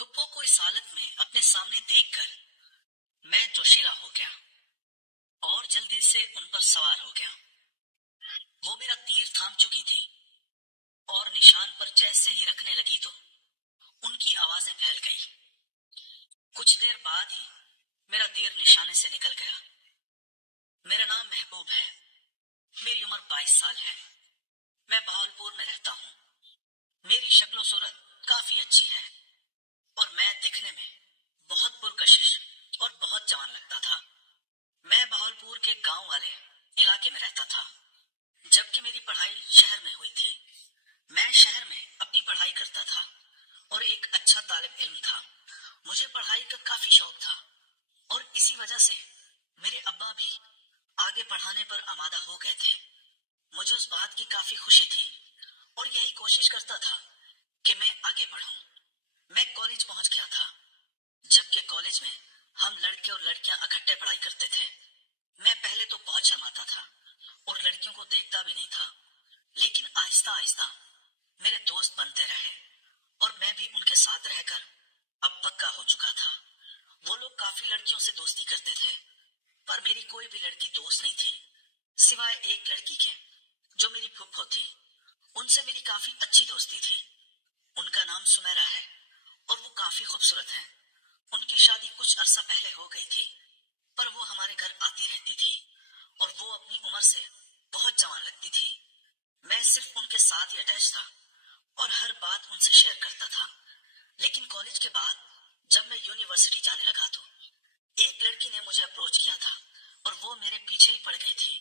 फुप्पो को इस हालत में अपने सामने देखकर मैं जोशीला हो गया और जल्दी से उन पर सवार हो गया। वो मेरा तीर थाम चुकी थी और निशान पर जैसे ही रखने लगी तो उनकी आवाजें फैल गई। कुछ देर बाद ही मेरा तीर निशाने से निकल गया। मेरा नाम महबूब है। मेरी उम्र 22 साल है। मैं बहावलपुर में रहता हूँ। मेरी शक्ल सूरत काफी अच्छी है और मैं दिखने में बहुत पुरकशिश और बहुत जवान लगता था। मैं बहावलपुर के गांव वाले इलाके में रहता था, जबकि मेरी पढ़ाई शहर में हुई थी। मैं शहर में अपनी पढ़ाई करता था और एक अच्छा तालिब इल्म था। मुझे पढ़ाई का काफी शौक था और इसी वजह से मेरे अब्बा भी आगे पढ़ाने पर आमादा हो गए थे। मुझे उस बात की काफी खुशी थी और यही कोशिश करता था कि मैं आगे बढ़ूं। मैं कॉलेज पहुंच गया था, जबकि कॉलेज में हम लड़के और लड़कियां इकट्ठे पढ़ाई करते थे। मैं पहले तो बहुत शर्माता था और लड़कियों को देखता भी नहीं था, लेकिन आहिस्ता आहिस्ता मेरे दोस्त बनते रहे और मैं भी उनके साथ रहकर अब पक्का हो चुका था। वो लोग काफी लड़कियों से दोस्ती करते थे, पर मेरी कोई भी लड़की दोस्त नहीं थी, सिवाय एक लड़की के जो मेरी फुफ्फो थी। उनसे मेरी काफी अच्छी दोस्ती थी। उनका नाम सुमेरा है और वो काफी खूबसूरत है। उनकी शादी कुछ अरसा पहले हो गई थी, पर वो हमारे घर आती रहती थी और वो अपनी उम्र से बहुत जवान लगती थी। मैं सिर्फ उनके साथ ही अटैच था और हर बात उनसे शेयर करता था। लेकिन कॉलेज के बाद जब मैं यूनिवर्सिटी जाने लगा तो एक लड़की ने मुझे अप्रोच किया था और वो मेरे पीछे ही पड़ गई थी।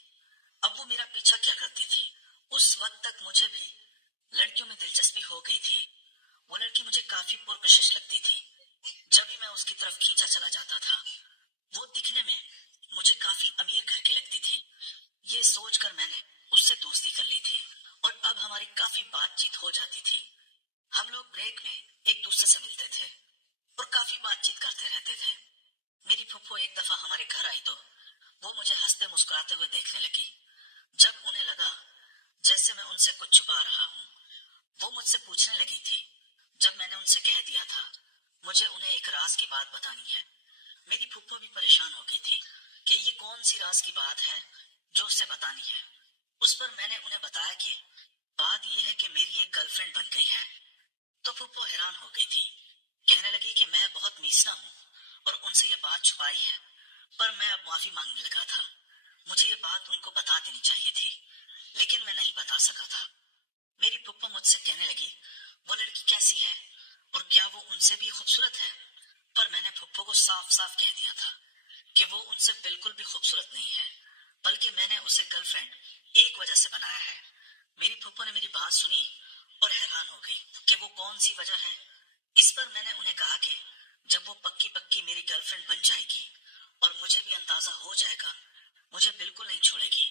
अब वो मेरा पीछा क्या करती थी, उस वक्त तक मुझे भी लड़कियों में दिलचस्पी हो गई थी। वो लड़की मुझे काफी पुरकशिश लगती थी। जब भी मैं उसकी तरफ खींचा चला जाता था, वो दिखने में मुझे काफी अमीर घर की लगती थी। ये सोचकर मैंने उससे दोस्ती कर ली थी और अब हमारी काफी बातचीत हो जाती थी। हम लोग ब्रेक में एक दूसरे से मिलते थे और काफी बातचीत करते रहते थे। मेरी फुफ्फो एक दफा हमारे घर आई तो वो मुझे हंसते मुस्कुराते हुए देखने लगी। जब उन्हें लगा जैसे मैं उनसे कुछ छुपा रहा हूँ, वो मुझसे पूछने लगी थी। जब मैंने उनसे कह दिया था मुझे उन्हें एक राज की बात बतानी है, मेरी फुफ्फो भी परेशान हो गई थी कि ये कौन सी राज की बात है जो उससे बतानी है। उस पर मैंने उन्हें बताया कि बात यह है कि मेरी एक गर्लफ्रेंड बन गई है। तो फुप्पो हैरान हो गई थी। कहने लगी कि मैं बहुत मीसना हूँ और उनसे ये बात छुपाई है, पर मैं अब माफी मांगने लगा था। मुझे ये बात उनको बता देनी चाहिए थी, लेकिन मैं नहीं बता सका था। मेरी फुप्पो मुझसे कहने लगी वो लड़की कैसी है और क्या वो उनसे भी खूबसूरत है। पर मैंने फुप्पो को साफ साफ कह दिया था कि वो उनसे बिल्कुल भी खूबसूरत नहीं है, बल्कि मैंने उसे गर्लफ्रेंड एक वजह से बनाया है। मेरी फुप्पो ने मेरी बात सुनी और हैरान हो गई कि वो कौन सी वजह है। इस पर मैंने उन्हें कहा कि जब वो पक्की पक्की मेरी गर्लफ्रेंड बन जाएगी और मुझे भी अंदाजा हो जाएगा मुझे बिल्कुल नहीं छोड़ेगी,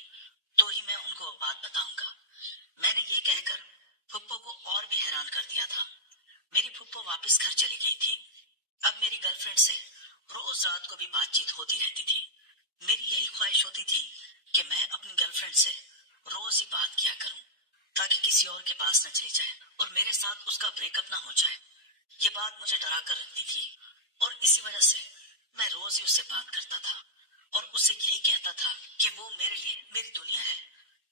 तो ही मैं उनको बात बताऊंगा। मैंने ये कहकर फुप्पो को और भी हैरान कर दिया था। मेरी फुप्पो वापस घर चली गई थी। अब मेरी गर्लफ्रेंड से रोज रात को भी बातचीत होती रहती थी। मेरी यही ख्वाहिश होती थी कि मैं अपनी गर्लफ्रेंड से रोज ही बात किया करूं, ताकि किसी और के पास न चली जाए और मेरे साथ उसका ब्रेकअप ना हो जाए। ये बात मुझे डरा कर रखती थी और इसी वजह से मैं रोज ही उससे बात करता था और उससे यही कहता था कि वो मेरे लिए मेरी दुनिया है।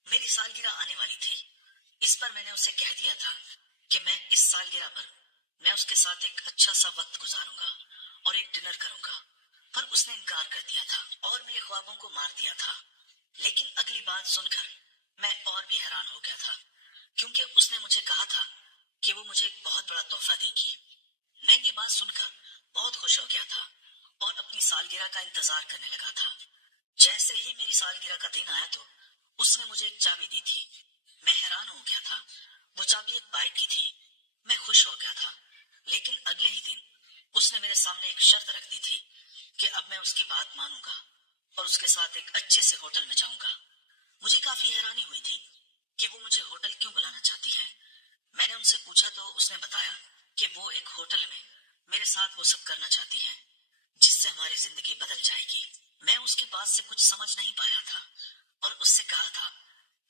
मेरी सालगिरह आने वाली थी। इस पर मैंने उसे कह दिया था कि मैं इस सालगिरह पर मैं उसके साथ एक अच्छा सा वक्त गुजारूंगा और एक डिनर करूंगा, पर उसने इनकार कर दिया था और मेरे ख्वाबों को मार दिया था। लेकिन अगली बात सुनकर मैं और भी हैरान हो गया था, क्योंकि उसने मुझे कहा था कि वो मुझे एक बहुत बड़ा तोहफा देगी। मैं ये बात सुनकर बहुत खुश हो गया था और अपनी सालगिरह का इंतजार करने लगा था। जैसे ही मेरी सालगिरह का दिन आया तो उसने मुझे एक चाबी दी थी। मैं हैरान हो गया था। वो चाबी एक बाइक की थी। मैं खुश हो गया था, लेकिन अगले ही दिन उसने मेरे सामने एक शर्त रख दी थी कि अब मैं उसकी बात मानूंगा और उसके साथ एक अच्छे से होटल में जाऊंगा। मुझे काफी हैरानी हुई थी कि वो मुझे होटल क्यों बुलाना चाहती है। मैंने उनसे पूछा तो उसने बताया कि वो एक होटल में मेरे साथ वो सब करना चाहती है जिससे हमारी जिंदगी बदल जाएगी। मैं उसकी बात से कुछ समझ नहीं पाया था और उससे कहा था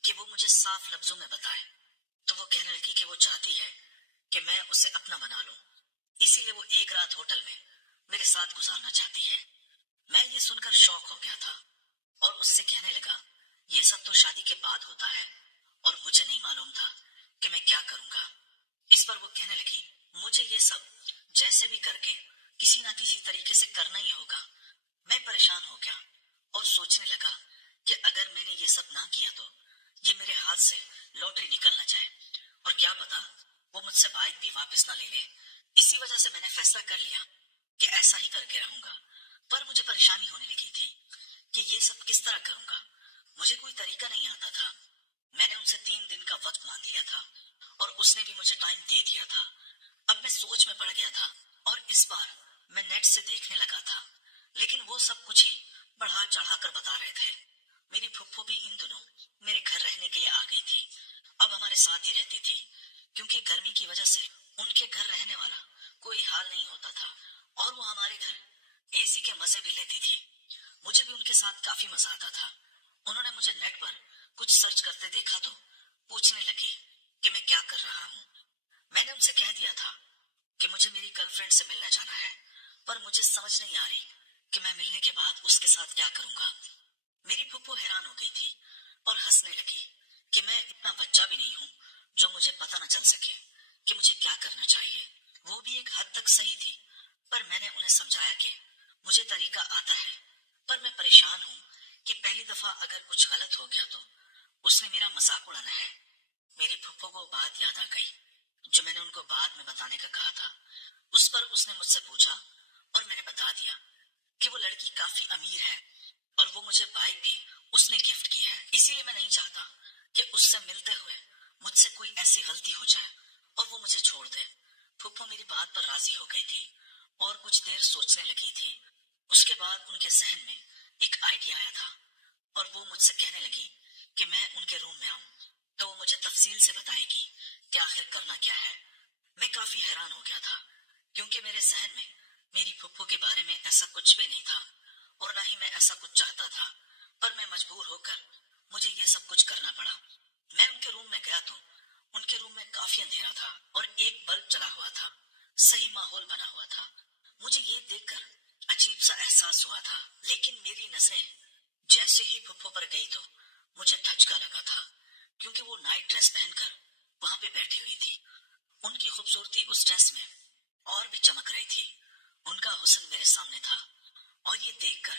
कि वो मुझे साफ लफ्जों में बताए। तो वो कहने लगी कि वो चाहती है कि मैं उसे अपना बना लूं। इसीलिए वो एक रात होटल में मेरे साथ गुजारना चाहती है। मैं ये सुनकर शॉक हो गया था और उससे कहने लगा, ये सब तो शादी के बाद होता है और मुझे नहीं मालूम था कि मैं क्या करूंगा। इस पर वो कहने लगी, मुझे ये सब जैसे भी करके किसी ना किसी तरीके से करना ही होगा। मैं परेशान हो गया और सोचने लगा कि अगर मैंने ये सब ना किया तो ये मेरे हाथ से लॉटरी निकल ना जाए और क्या पता वो मुझसे बाइक भी वापस ना ले ले। इसी वजह से मैंने फैसला कर लिया कि ऐसा ही करके रहूंगा। पर मुझे परेशानी होने लगी थी कि ये सब किस तरह करूंगा। मुझे कोई तरीका नहीं आता था। मैंने उनसे 3 दिन का वक्त मांग लिया था और उसने भी मुझे टाइम दे दिया था। अब मैं सोच में पड़ गया था और इस बार मैं नेट से देखने लगा था, लेकिन वो सब कुछ ही बढ़ा चढ़ा कर बता रहे थे। मेरी फुफ्फो भी इन दिनों मेरे घर रहने के लिए आ गई थी। अब हमारे साथ ही रहती थी क्योंकि गर्मी की वजह से उनके घर रहने वाला कोई हाल नहीं होता था और वो हमारे घर एसी के मजे भी लेती थी। मुझे भी उनके साथ काफी मजा आता था। उन्होंने मुझे नेट पर कुछ सर्च करते देखा तो पूछने लगे कि मैं क्या कर रहा हूँ। मैंने उनसे कह दिया था कि मुझे मेरी गर्लफ्रेंड से मिलने जाना है, पर मुझे समझ नहीं आ रही कि मैं मिलने के बाद उसके साथ क्या करूंगा। मेरी फुप्पो हैरान हो गई थी और हंसने लगी कि मैं इतना बच्चा भी नहीं हूँ जो मुझे पता न चल सके कि मुझे क्या करना चाहिए। वो भी एक हद तक सही थी, पर मैंने उन्हें समझाया कि मुझे तरीका आता है, पर मैं परेशान हूँ कि पहली दफा अगर कुछ गलत हो गया तो उसने मेरा मजाक उड़ाना है। मेरी फुप्पो को बात याद आ गई जो मैंने उनको बाद में बताने का कहा था। उस पर उसने मुझसे पूछा और मैंने बता दिया कि वो लड़की काफी अमीर है और वो मुझे बाइक भी उसने गिफ्ट की है। इसीलिए मैं नहीं चाहता कि उससे मिलते हुए मुझसे कोई ऐसी गलती हो जाए और वो मुझे छोड़ दे। फुप्पो मेरी बात पर राजी हो गई थी और कुछ देर सोचने लगी थी। उसके बाद उनके जहन में एक आइडिया आया था और वो मुझसे कहने लगी कि मैं उनके रूम में आऊं तो वो मुझे तफसील से बताएगी कि आखिर करना क्या है। मैं काफी हैरान हो गया था क्योंकि मेरे जहन में मेरी फुप्पो के बारे में ऐसा कुछ भी नहीं था और न ही मैं ऐसा कुछ चाहता था, पर मैं मजबूर होकर मुझे ये सब कुछ करना पड़ा। मैं उनके रूम में गया तो उनके रूम में काफी अंधेरा था और एक बल्ब जला हुआ था। सही माहौल बना हुआ था। मुझे ये देखकर अजीब सा एहसास हुआ था, लेकिन मेरी नजरें जैसे ही फुप्पो पर गई तो मुझे धचका लगा था क्योंकि वो नाइट ड्रेस पहनकर वहां पे बैठी हुई थी। उनकी खूबसूरती उस ड्रेस में और भी चमक रही थी। उनका हुस्न मेरे सामने था और ये देखकर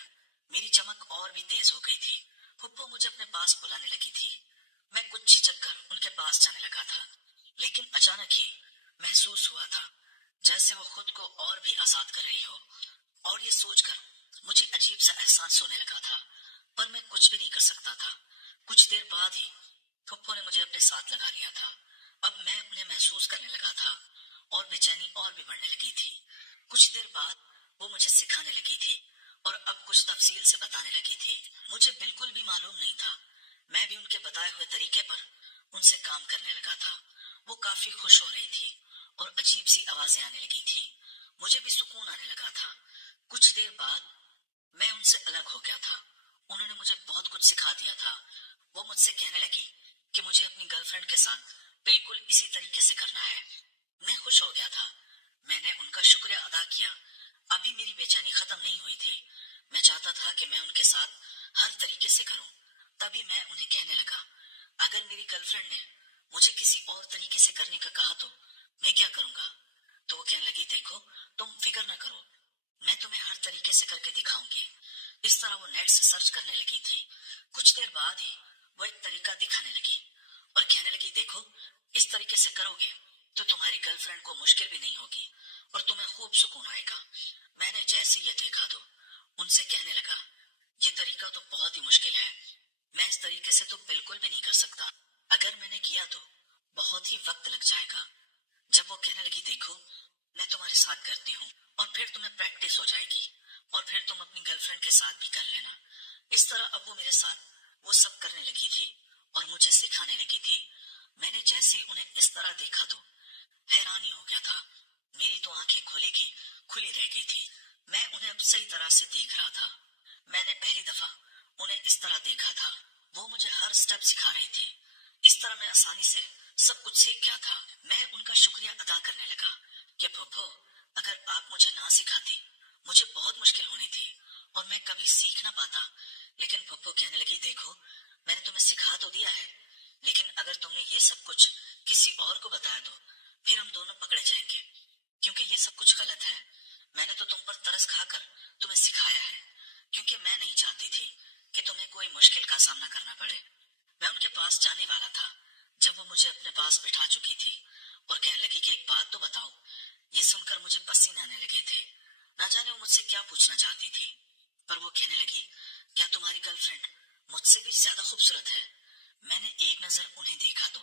मेरी चमक और भी तेज हो गई थी। फुप्पो मुझे अपने पास बुलाने लगी थी। मैं कुछ झिझक कर उनके पास जाने लगा था, लेकिन अचानक ही महसूस हुआ था जैसे वो खुद को और भी आजाद कर रही हो और ये सोचकर मुझे अजीब सा एहसास होने लगा था, पर मैं कुछ भी नहीं कर सकता था। कुछ देर बाद ही फुप्पो ने मुझे अपने साथ लगा लिया था। अब मैं उन्हें महसूस करने लगा था और बेचैनी और भी बढ़ने लगी थी। कुछ देर बाद वो मुझे सिखाने लगी थी और अब कुछ तफसील से बताने लगी थी। मुझे बिल्कुल भी मालूम नहीं था। मैं भी उनके बताए हुए तरीके पर उनसे काम करने लगा था। वो काफी खुश हो रही थी और अजीब सी आवाजें आने लगी थी। मुझे भी सुकून आने लगा था। कुछ देर बाद मैं उनसे अलग हो गया था। उन्होंने मुझे बहुत कुछ सिखा दिया था। वो मुझसे कहने लगी कि मुझे अपनी गर्लफ्रेंड के साथ बिल्कुल इसी तरीके से करना है। मैं खुश हो गया था। मैंने उनका शुक्रिया अदा किया। अभी मेरी बेचैनी खत्म नहीं हुई थी। मैं चाहता था कि मैं उनके साथ हर तरीके से करूं। तभी मैं उन्हें कहने लगा, अगर मेरी गर्लफ्रेंड ने मुझे किसी और तरीके से करने का कहा तो मैं क्या करूंगा। तो वो कहने लगी, देखो तुम फिक्र ना करो, मैं तुम्हें हर तरीके से करके दिखाऊंगी। इस तरह वो नेट से सर्च करने लगी थी। कुछ देर बाद ही वो एक तरीका दिखाने लगी और कहने लगी, देखो इस तरीके से करोगे तो तुम्हारी गर्लफ्रेंड को मुश्किल भी नहीं होगी और तुम्हें खूब सुकून आएगा। मैंने जैसे ये देखा तो उनसे कहने लगा, ये तरीका तो बहुत ही मुश्किल है। मैं इस तरीके से तो बिल्कुल भी नहीं कर सकता। अगर मैंने किया तो बहुत ही वक्त लग जाएगा। जब वो कहने लगी, देखो मैं तुम्हारे साथ करती हूँ और फिर तुम्हें प्रैक्टिस हो जाएगी और फिर तुम अपनी गर्लफ्रेंड के साथ भी कर लेना। इस तरह अब वो मेरे साथ वो सब करने लगी थी और मुझे सिखाने लगी थी। मैंने जैसे ही उन्हें इस तरह देखा तो हैरानी हो गया था। मेरी तो आंखें खुली की खुली रह गई थी। मैं उन्हें अब सही तरह से देख रहा था। मैंने पहली दफा उन्हें इस तरह देखा था। वो मुझे हर स्टेप सिखा रही थी। इस तरह मैं आसानी से सब कुछ सीख गया था। मैं उनका शुक्रिया अदा करने लगा कि फुफो, مجھے نہ سکھاتی مجھے بہت مشکل ہونی تھی اور میں کبھی سیکھ نہ پاتا، لیکن پھپھو کہنے لگی دیکھو میں نے تمہیں سکھا تو دیا ہے، لیکن اگر تم نے یہ سب کچھ کسی اور کو بتایا تو پھر ہم دونوں پکڑے جائیں گے، کیونکہ یہ سب کچھ غلط ہے۔ میں نے تو تم پر ترس کھا کر تمہیں سکھایا ہے، کیونکہ میں نہیں چاہتی تھی کہ تمہیں کوئی مشکل کا سامنا کرنا پڑے۔ میں ان کے پاس جانے والا تھا جب وہ مجھے اپنے پاس بٹھا چکی تھی اور کہنے لگی کہ ایک بات تو بتاؤ۔ یہ سن کر مجھے پسینے آنے لگے تھے، نہ جانے وہ مجھ سے کیا پوچھنا چاہتی تھی، پر وہ کہنے لگی کیا تمہاری گرل فرینڈ مجھ سے بھی زیادہ خوبصورت ہے؟ میں نے ایک نظر انہیں دیکھا تو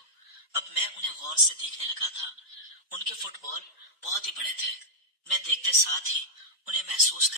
اب میں انہیں غور سے دیکھنے لگا تھا۔ ان کے فٹ بال بہت ہی بڑے تھے، میں دیکھتے ساتھ ہی انہیں محسوس